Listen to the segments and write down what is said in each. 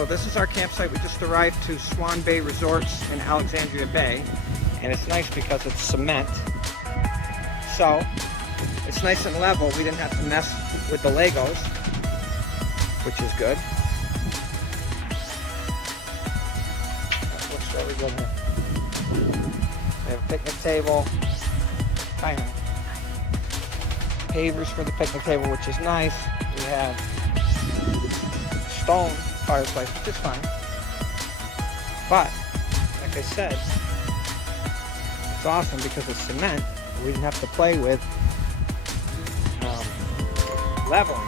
So this is our campsite. We just arrived to Swan Bay Resorts in Alexandria Bay, and it's nice because it's cement. So it's nice and level. We didn't have to mess with the Legos, which is good. That looks really good here. We have a picnic table. Hi, honey. Pavers for the picnic table, which is nice. We have stone fireplace, which is fine. But, like I said, it's awesome because it's cement. We didn't have to play with leveling.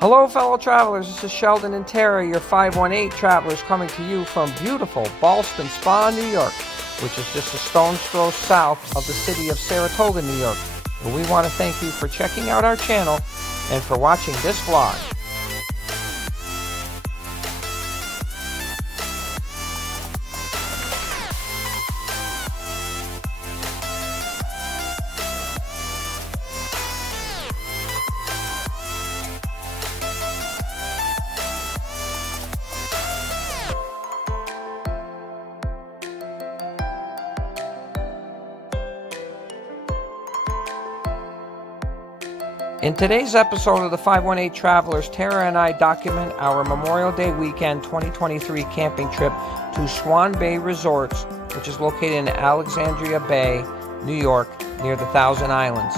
Hello fellow travelers, this is Sheldon and Tara, your 518 travelers, coming to you from beautiful Boldt Spa, New York, which is just a stone's throw south of the city of Saratoga, New York. And we want to thank you for checking out our channel and for watching this vlog. In today's episode of the 518 Travelers, Tara and I document our Memorial Day weekend 2023 camping trip to Swan Bay Resort, which is located in Alexandria Bay, New York, near the Thousand Islands.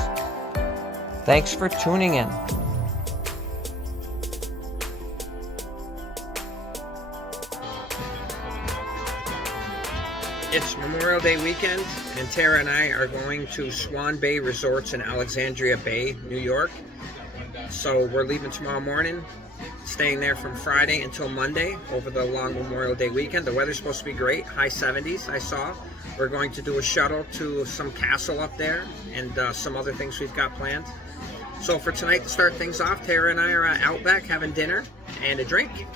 Thanks for tuning in. It's Memorial Day weekend, and Tara and I are going to Swan Bay Resorts in Alexandria Bay, New York. So we're leaving tomorrow morning, staying there from Friday until Monday over the long Memorial Day weekend. The weather's supposed to be great, high 70s I saw. We're going to do a shuttle to some castle up there and some other things we've got planned. So for tonight, to start things off, Tara and I are out back having dinner and a drink.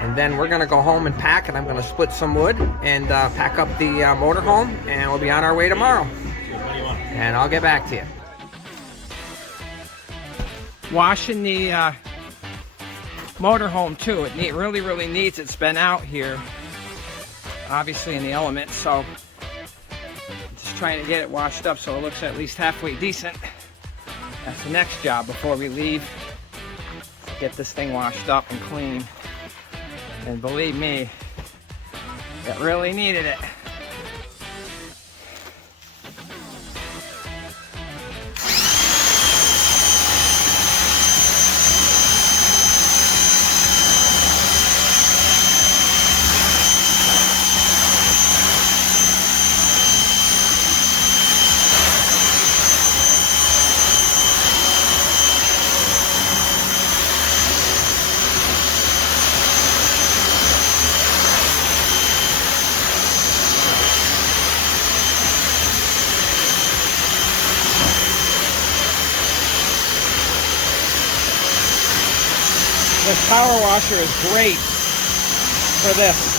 And then we're gonna go home and pack, and I'm gonna split some wood and pack up the motorhome, and we'll be on our way tomorrow. And I'll get back to you. Washing the motorhome too. It really needs. It's been out here, obviously in the elements, so just trying to get it washed up so it looks at least halfway decent. That's the next job before we leave. Get this thing washed up and clean. And believe me, it really needed it. This power washer is great for this.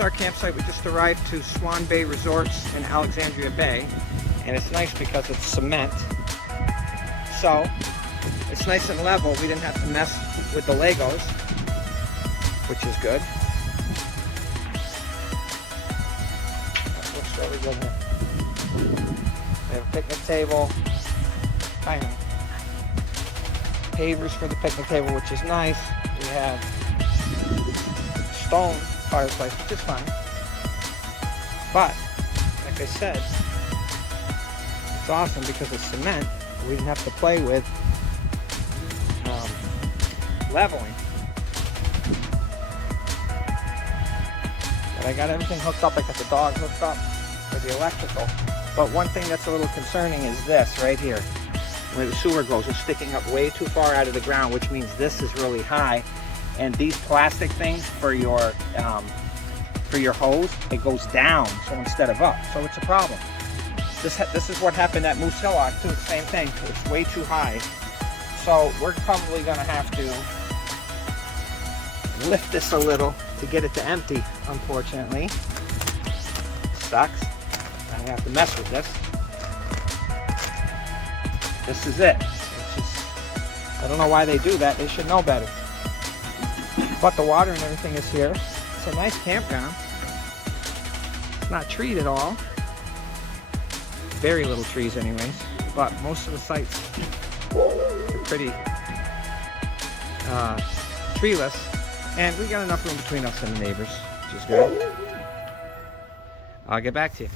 is our campsite. We just arrived to Swan Bay Resorts in Alexandria Bay, and it's nice because it's cement, so it's nice and level. We didn't have to mess with the Legos, which is good. That looks really good here. We have a picnic table, kind of pavers for the picnic table, which is nice. We have stone fireplace, which is fine. But, like I said, it's awesome because it's cement. We didn't have to play with leveling. But I got everything hooked up. I got the dog hooked up for the electrical. But one thing that's a little concerning is this right here. Where the sewer goes, it's sticking up way too far out of the ground, which means this is really high. And these plastic things for your hose, it goes down, so instead of up. So it's a problem. This is what happened at Moose Hillock too. The same thing. It's way too high. So we're probably going to have to lift this a little to get it to empty. Unfortunately, sucks. I have to mess with this. This is it. It's just, I don't know why they do that. They should know better. But the water and everything is here. It's a nice campground. It's not treed at all. Very little trees anyways. But most of the sites are pretty treeless. And we got enough room between us and the neighbors, which is good. I'll get back to you.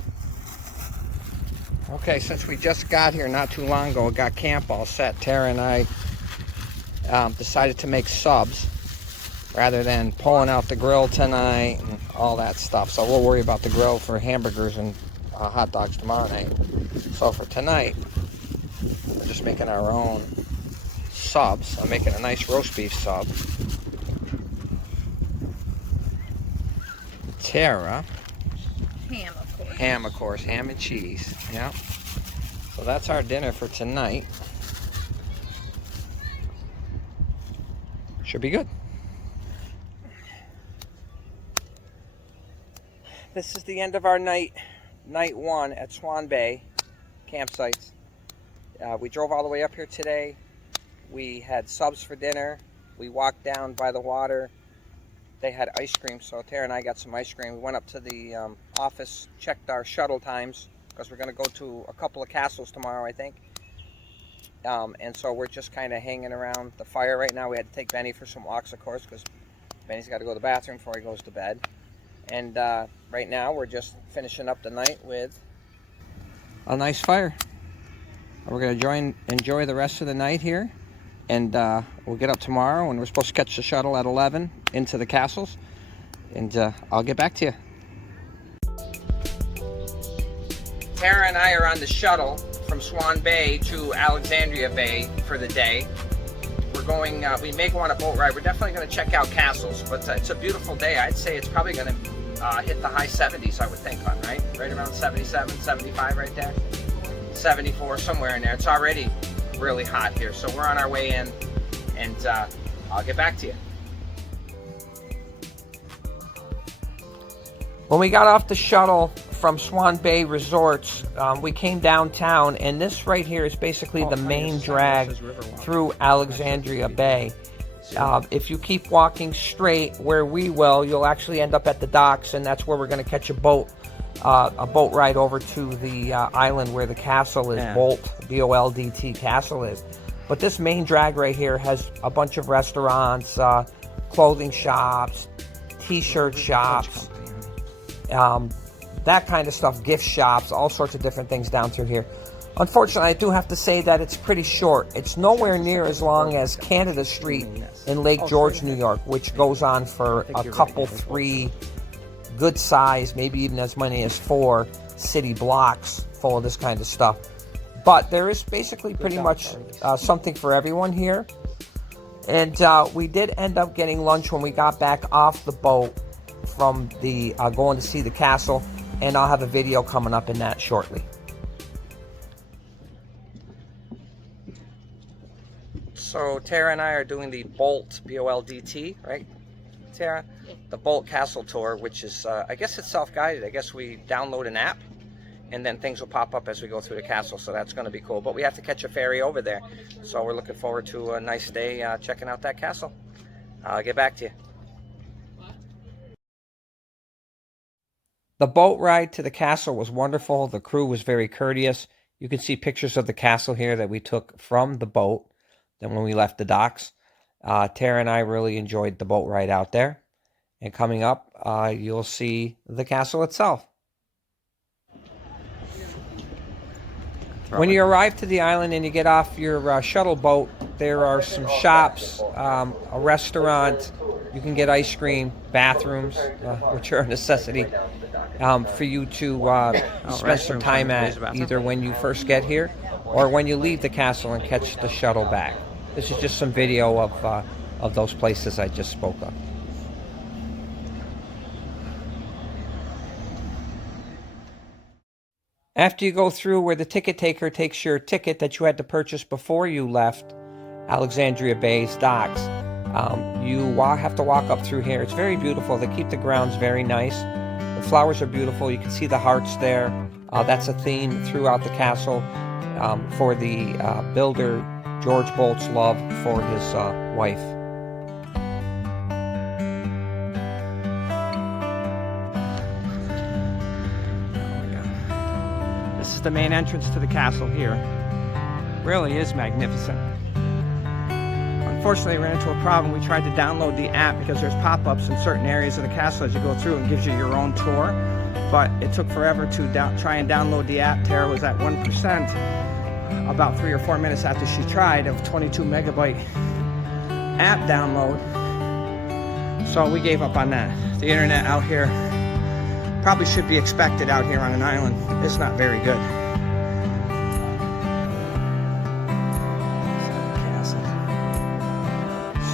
Okay, since we just got here not too long ago, got camp all set, Tara and I decided to make subs rather than pulling out the grill tonight and all that stuff. So we'll worry about the grill for hamburgers and hot dogs tomorrow night. So for tonight, we're just making our own subs. I'm making a nice roast beef sub. Tara. Ham, of course. Ham, of course. Ham and cheese. Yeah. So that's our dinner for tonight. Should be good. This is the end of our night one at Swan Bay campsites. We drove all the way up here today. We had subs for dinner. We walked down by the water. They had ice cream, so Tara and I got some ice cream. We went up to the office, checked our shuttle times, because we're going to go to a couple of castles tomorrow, I think. And so we're just kind of hanging around the fire right now. We had to take Benny for some walks, of course, because Benny's got to go to the bathroom before he goes to bed. And right now we're just finishing up the night with a nice fire. We're going to enjoy the rest of the night here. And we'll get up tomorrow, and we're supposed to catch the shuttle at 11 into the castles. And I'll get back to you. Tara and I are on the shuttle from Swan Bay to Alexandria Bay for the day. We're going, we may go on a boat ride. We're definitely going to check out castles, but it's a beautiful day. I'd say it's probably going to hit the high 70s, I would think, Hon, right? Right around 77, 75 right there. 74, somewhere in there. It's already really hot here, so we're on our way in, and I'll get back to you. When we got off the shuttle from Swan Bay Resorts, we came downtown, and this right here is basically the main drag through Alexandria Bay. If you keep walking straight where we will, you'll actually end up at the docks, and that's where we're going to catch a boat ride over to the island where the castle is. Yeah. Boldt, B-O-L-D-T castle is. But this main drag right here has a bunch of restaurants, clothing shops, t-shirt shops, that kind of stuff, gift shops, all sorts of different things down through here. Unfortunately, I do have to say that it's pretty short. It's nowhere near as long as Canada Street in Lake George, New York, which goes on for a couple, 3 good size, maybe even as many as 4 city blocks full of this kind of stuff. But there is basically pretty much something for everyone here. And we did end up getting lunch when we got back off the boat from the going to see the castle, and I'll have a video coming up in that shortly. So Tara and I are doing the Boldt, B-O-L-D-T, right, Tara? the Boldt Castle tour, which is, I guess it's self-guided. I guess we download an app, and then things will pop up as we go through the castle, so that's going to be cool. But we have to catch a ferry over there, so we're looking forward to a nice day checking out that castle. I'll get back to you. The boat ride to the castle was wonderful. The crew was very courteous. You can see pictures of the castle here that we took from the boat then when we left the docks. Tara and I really enjoyed the boat ride out there. And coming up, you'll see the castle itself. When you arrive to the island and you get off your shuttle boat, there are some shops, a restaurant. You can get ice cream, bathrooms, which are a necessity for you to spend some time at, either when you first get here or when you leave the castle and catch the shuttle back. This is just some video of those places I just spoke of. After you go through where the ticket taker takes your ticket that you had to purchase before you left Alexandria Bay's docks, you have to walk up through here. It's very beautiful. They keep the grounds very nice. The flowers are beautiful. You can see the hearts there. That's a theme throughout the castle for the builder George Boldt's love for his wife. This is the main entrance to the castle here. Really is magnificent. Unfortunately, we ran into a problem. We tried to download the app because there's pop-ups in certain areas of the castle as you go through and gives you your own tour. But it took forever to try and download the app. Tara was at 1% about 3 or 4 minutes after she tried of 22 megabyte app download. So we gave up on that. The internet out here probably should be expected out here on an island. It's not very good.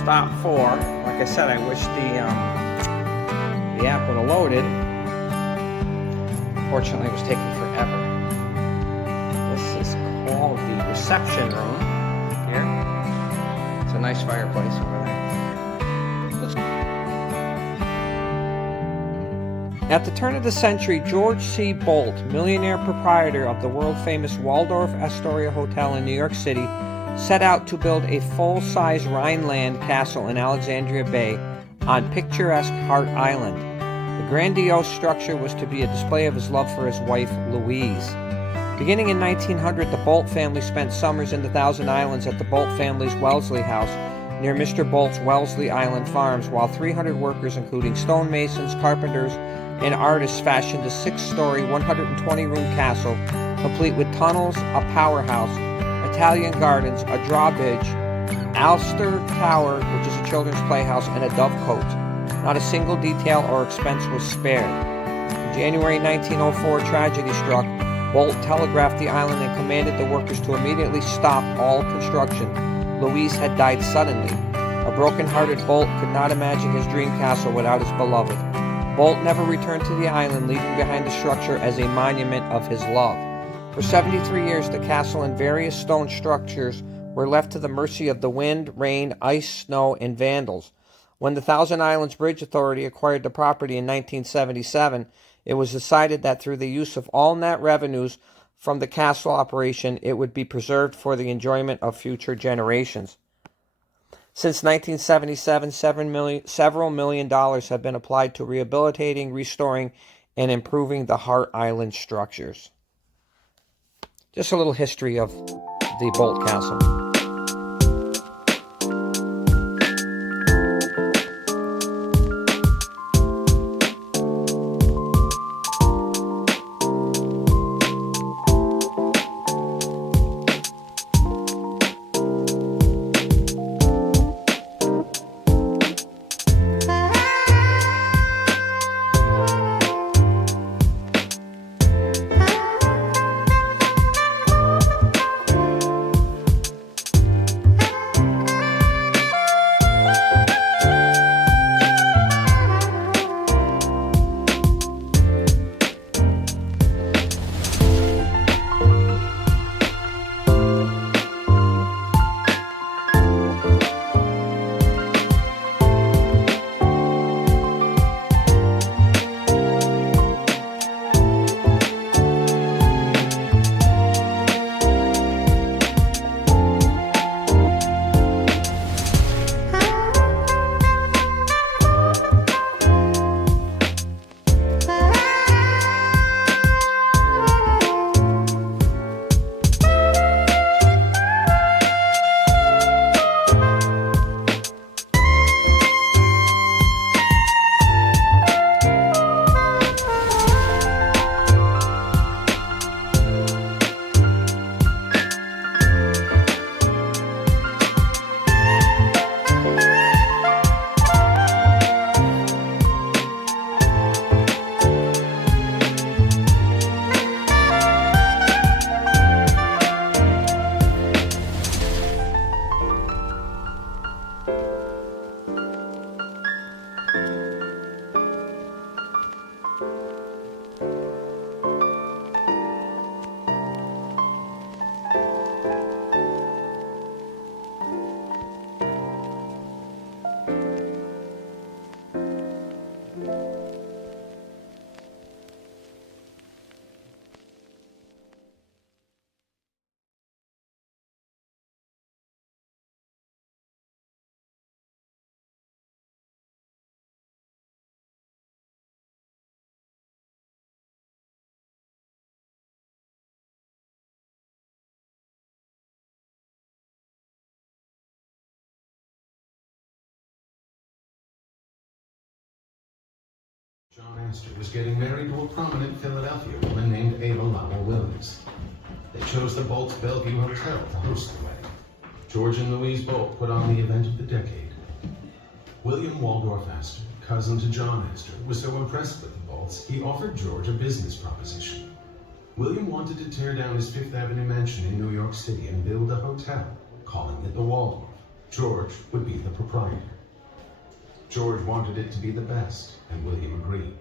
Stop 4. Like I said, I wish the app would have loaded. Unfortunately, it was taking forever. This is called the reception room here. It's a nice fireplace over there. At the turn of the century, George C. Boldt, millionaire proprietor of the world-famous Waldorf Astoria Hotel in New York City, set out to build a full-size Rhineland castle in Alexandria Bay on picturesque Hart Island. The grandiose structure was to be a display of his love for his wife, Louise. Beginning in 1900, the Boldt family spent summers in the Thousand Islands at the Boldt family's Wellesley House near Mr. Boldt's Wellesley Island Farms, while 300 workers, including stonemasons, carpenters, and artists, fashioned a 6-story, 120-room castle, complete with tunnels, a powerhouse, Italian gardens, a drawbridge, Alcester Tower, which is a children's playhouse, and a dovecote. Not a single detail or expense was spared. In January 1904, tragedy struck. Boldt telegraphed the island and commanded the workers to immediately stop all construction. Louise had died suddenly. A broken-hearted Boldt could not imagine his dream castle without his beloved. Boldt never returned to the island, leaving behind the structure as a monument of his love. For 73 years, the castle and various stone structures were left to the mercy of the wind, rain, ice, snow, and vandals. When the Thousand Islands Bridge Authority acquired the property in 1977, it was decided that through the use of all net revenues from the castle operation, it would be preserved for the enjoyment of future generations. Since 1977, several million dollars have been applied to rehabilitating, restoring, and improving the Hart Island structures. Just a little history of the Boldt Castle. John Astor was getting married to a prominent Philadelphia woman named Ava Lowell Williams. They chose the Boldt's Bellevue Hotel to host the wedding. George and Louise Boldt put on the event of the decade. William Waldorf Astor, cousin to John Astor, was so impressed with the Boldts, he offered George a business proposition. William wanted to tear down his Fifth Avenue mansion in New York City and build a hotel, calling it the Waldorf. George would be the proprietor. George wanted it to be the best, and William agreed.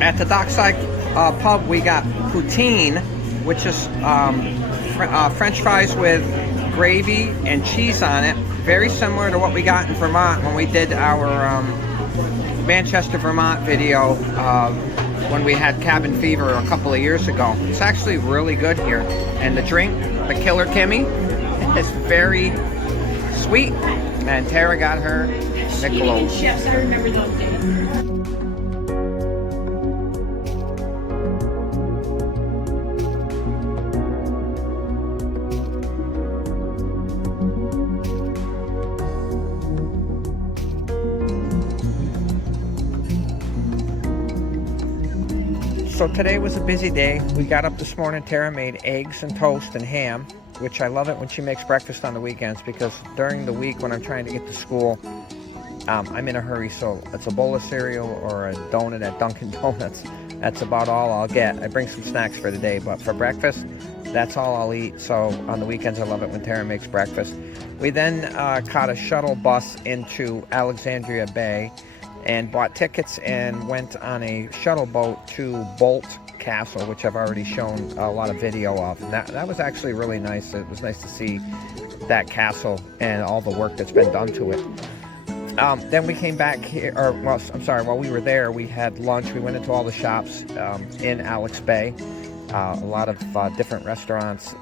At the Dockside pub, we got poutine, which is French fries with gravy and cheese on it. Very similar to what we got in Vermont when we did our Manchester, Vermont video when we had cabin fever a couple of years ago. It's actually really good here. And the drink, the Killer Kimmy, is very sweet. And Tara got her Michelob. Chefs, I remember those days. So today was a busy day. We got up this morning, Tara made eggs and toast and ham, which I love it when she makes breakfast on the weekends, because during the week when I'm trying to get to school, I'm in a hurry, so it's a bowl of cereal or a donut at Dunkin' Donuts. That's about all I'll get. I bring some snacks for the day, but for breakfast, that's all I'll eat. So on the weekends, I love it when Tara makes breakfast. We then caught a shuttle bus into Alexandria Bay and bought tickets and went on a shuttle boat to Boldt Castle, which I've already shown a lot of video of. And that was actually really nice. It was nice to see that castle and all the work that's been done to it. Then we came back here, while we were there, we had lunch. We went into all the shops in Alex Bay. A lot of different restaurants,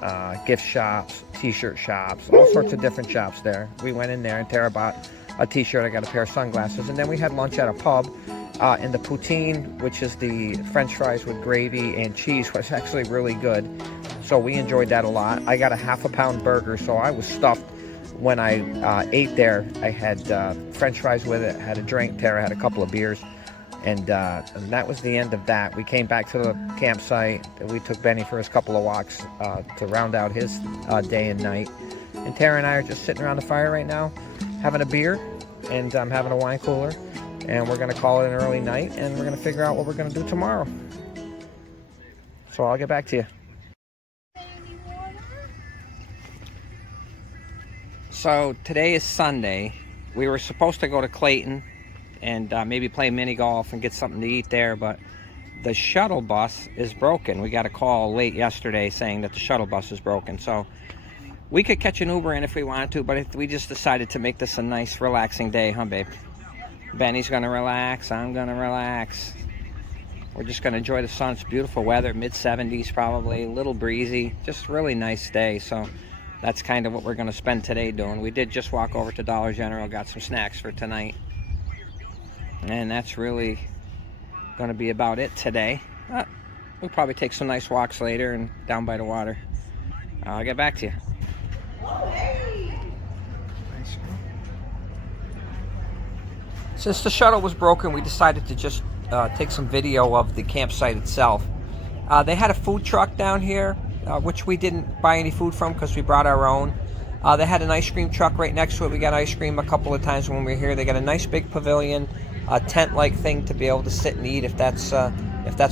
gift shops, t-shirt shops, all sorts of different shops there. We went in there and Tara bought a t-shirt, I got a pair of sunglasses, and then we had lunch at a pub, and the poutine, which is the French fries with gravy and cheese, was actually really good. So we enjoyed that a lot. I got a half-a-pound burger, so I was stuffed when I ate there. I had French fries with it, had a drink. Tara had a couple of beers, and that was the end of that. We came back to the campsite. We took Benny for his couple of walks to round out his day and night. And Tara and I are just sitting around the fire right now, having a beer, and I'm having a wine cooler, and we're going to call it an early night, and we're going to figure out what we're going to do tomorrow. So I'll get back to you. So today is Sunday. We were supposed to go to Clayton and maybe play mini golf and get something to eat there, but the shuttle bus is broken. We got a call late yesterday saying that the shuttle bus is broken. So we could catch an Uber in if we wanted to, but we just decided to make this a nice, relaxing day, huh, babe? Benny's gonna relax, I'm gonna relax. We're just gonna enjoy the sun. It's beautiful weather, mid-70s probably, a little breezy, just really nice day. So that's kind of what we're gonna spend today doing. We did just walk over to Dollar General, got some snacks for tonight. And that's really gonna be about it today. We'll probably take some nice walks later and down by the water. I'll get back to you. Since the shuttle was broken, we decided to just take some video of the campsite itself. They had a food truck down here, which we didn't buy any food from because we brought our own. They had an ice cream truck right next to it. We got ice cream a couple of times when we were here. They got a nice big pavilion, a tent-like thing to be able to sit and eat if that's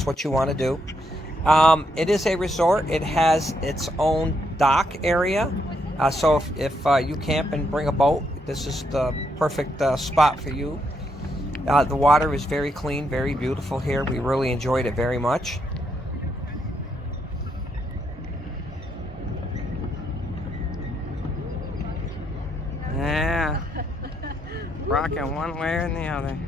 what you want to do. It is a resort. It has its own dock area. So if you camp and bring a boat, this is the perfect spot for you. The water is very clean, very beautiful here. We really enjoyed it very much. Yeah, rocking one way or the other.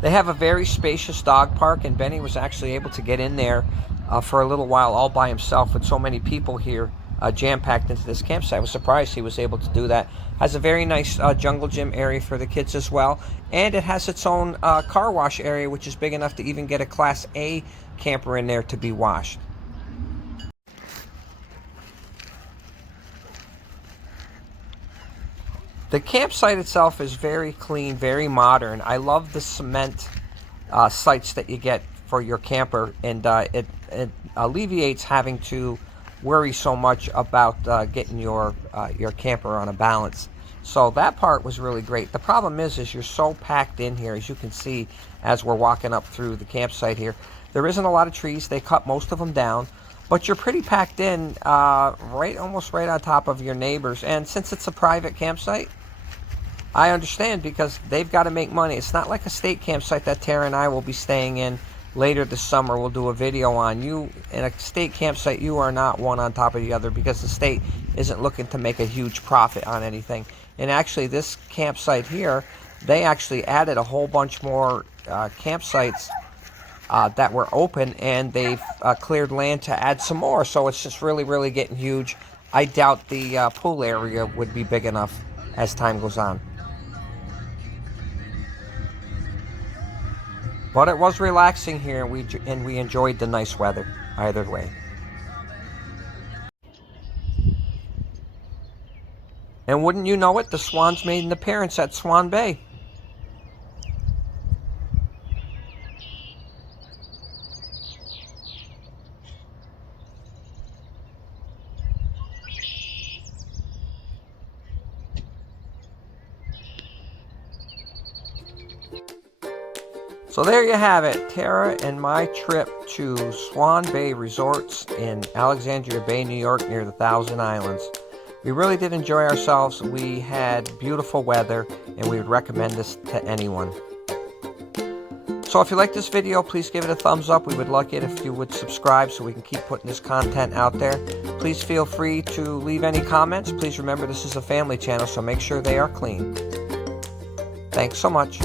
They have a very spacious dog park, and Benny was actually able to get in there for a little while all by himself with so many people here jam-packed into this campsite. I was surprised he was able to do that. Has a very nice jungle gym area for the kids as well, and it has its own car wash area, which is big enough to even get a Class A camper in there to be washed. The campsite itself is very clean, very modern. I love the cement sites that you get for your camper, and it alleviates having to worry so much about getting your camper on a balance. So that part was really great. The problem is you're so packed in here, as you can see as we're walking up through the campsite here. There isn't a lot of trees. They cut most of them down, but you're pretty packed in, almost right on top of your neighbors. And since it's a private campsite, I understand, because they've got to make money. It's not like a state campsite that Tara and I will be staying in later this summer. We'll do a video on. You in a state campsite, you are not one on top of the other, because the state isn't looking to make a huge profit on anything. And actually, this campsite here, they actually added a whole bunch more campsites that were open, and they've cleared land to add some more. So it's just really, really getting huge. I doubt the pool area would be big enough as time goes on. But it was relaxing here, and we enjoyed the nice weather either way. And wouldn't you know it, the Swans made an appearance at Swan Bay. So there you have it, Tara and my trip to Swan Bay Resorts in Alexandria Bay, New York, near the Thousand Islands. We really did enjoy ourselves. We had beautiful weather, and we would recommend this to anyone. So if you like this video, please give it a thumbs up. We would like it if you would subscribe so we can keep putting this content out there. Please feel free to leave any comments. Please remember this is a family channel, so make sure they are clean. Thanks so much.